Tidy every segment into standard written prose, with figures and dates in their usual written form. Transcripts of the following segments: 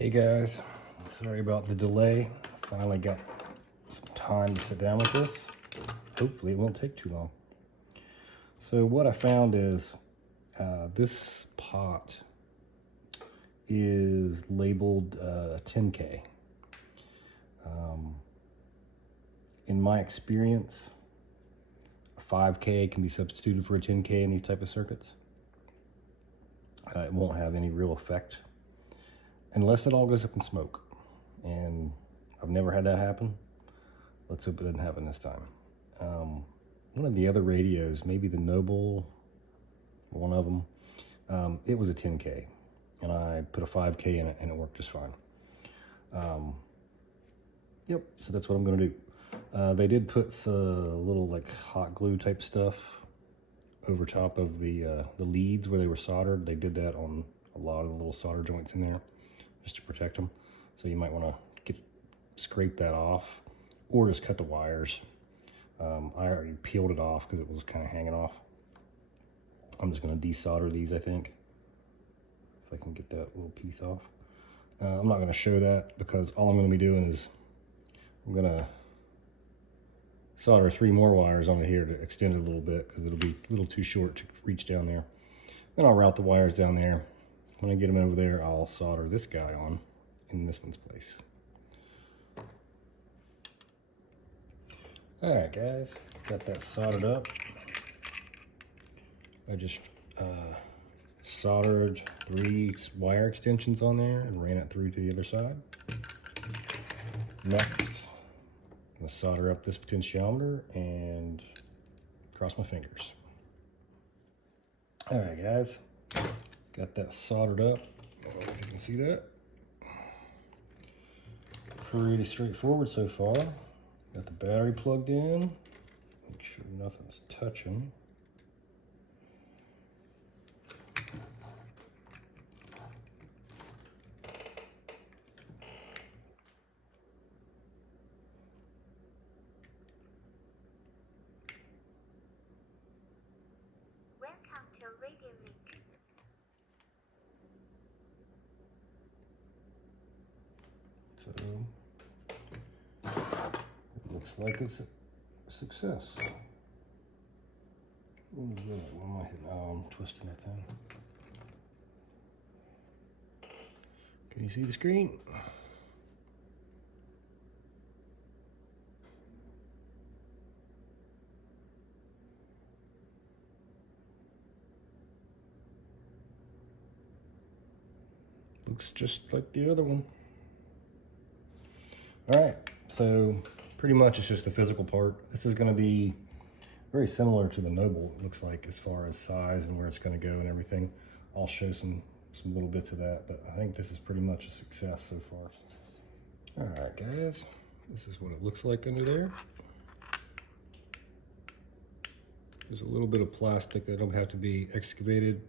Hey guys, sorry about the delay. I finally got some time to sit down with this. Hopefully it won't take too long. So what I found is this pot is labeled 10K. In my experience, a 5K can be substituted for a 10K in these type of circuits. It won't have any real effect unless it all goes up in smoke. And I've never had that happen. Let's hope it doesn't happen this time. One of the other radios, maybe the Noble, one of them, it was a 10K. And I put a 5K in it and it worked just fine. Yep, so that's what I'm gonna do. They did put a little like hot glue type stuff over top of the leads where they were soldered. They did that on a lot of the little solder joints in there just to protect them. So you might want to scrape that off or just cut the wires. I already peeled it off because it was kind of hanging off. I'm just going to desolder these, I think, if I can get that little piece off. I'm not going to show that because all I'm going to be doing is I'm going to solder 3 more wires onto here to extend it a little bit because it'll be a little too short to reach down there. Then I'll route the wires down there. When I get them over there, I'll solder this guy on in this one's place. All right, guys, got that soldered up. I just soldered 3 wire extensions on there and ran it through to the other side. Next, I'm gonna solder up this potentiometer and cross my fingers. All right, guys, got that soldered up. I don't know if you can see that. Pretty straightforward so far. Got the battery plugged in. Make sure nothing's touching. Welcome to Radiolink. So it looks like it's a success. What am I hitting? Oh, I'm twisting that thing. Can you see the screen? Looks just like the other one. All right, so pretty much it's just the physical part. This is gonna be very similar to the Noble, it looks like, as far as size and where it's gonna go and everything. I'll show some little bits of that, but I think this is pretty much a success so far. All right, guys, this is what it looks like under there. There's a little bit of plastic that'll have to be excavated,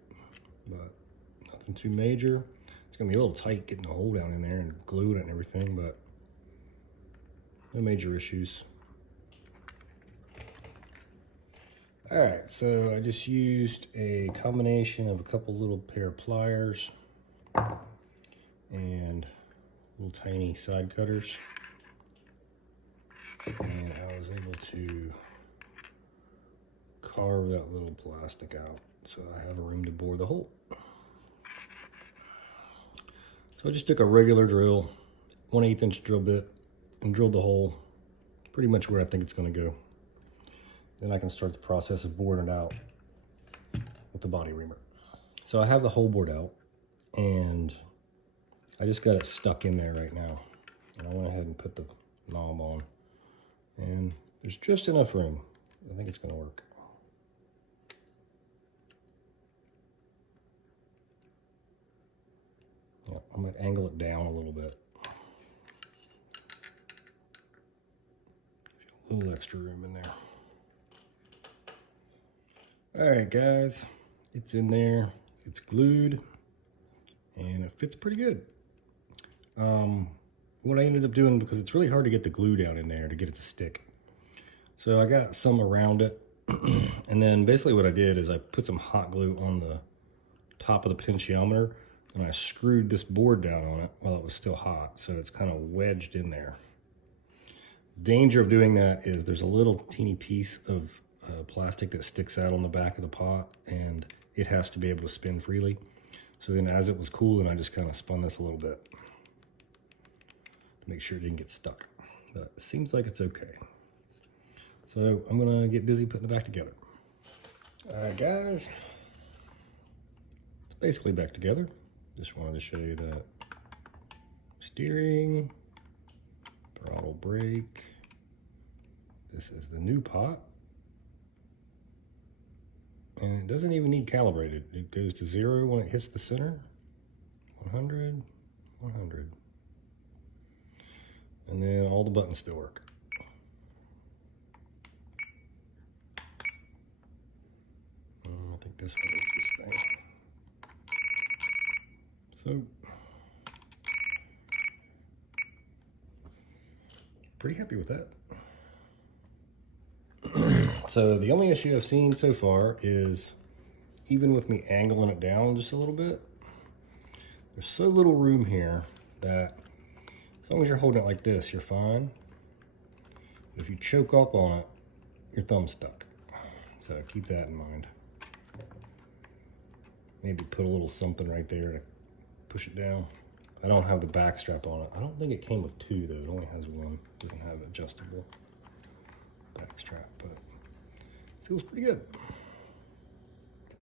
but nothing too major. It's gonna be a little tight getting the hole down in there and glued it and everything, but no major issues. All right, so I just used a combination of a couple little pair of pliers and little tiny side cutters. And I was able to carve that little plastic out so I have a room to bore the hole. So I just took a regular drill, 1/8 inch drill bit, and drilled the hole pretty much where I think it's going to go. Then I can start the process of boring it out with the body reamer. So I have the hole bored out and I just got it stuck in there right now. And I went ahead and put the knob on and there's just enough room. I think it's going to work. Yeah, I might angle it down a little bit. A little extra room in there. All right, guys, it's in there. It's glued, and it fits pretty good. What I ended up doing, because it's really hard to get the glue down in there to get it to stick. So I got some around it, and then basically what I did is I put some hot glue on the top of the potentiometer and I screwed this board down on it while it was still hot, so it's kind of wedged in there. Danger of doing that is there's a little teeny piece of plastic that sticks out on the back of the pot, and it has to be able to spin freely. So then as it was cooling, I just kind of spun this a little bit to make sure it didn't get stuck. But it seems like it's okay. So I'm gonna get busy putting it back together. All right, guys. It's basically back together. Just wanted to show you that steering, throttle brake. This is the new pot. And it doesn't even need calibrated. It goes to 0 when it hits the center. 100, 100. And then all the buttons still work. I think this one is this thing. So, pretty happy with that. So the only issue I've seen so far is, even with me angling it down just a little bit, there's so little room here that as long as you're holding it like this, you're fine. But if you choke up on it, your thumb's stuck. So keep that in mind. Maybe put a little something right there to push it down. I don't have the back strap on it. I don't think it came with 2 though. It only has 1. It doesn't have adjustable back strap, but it feels pretty good.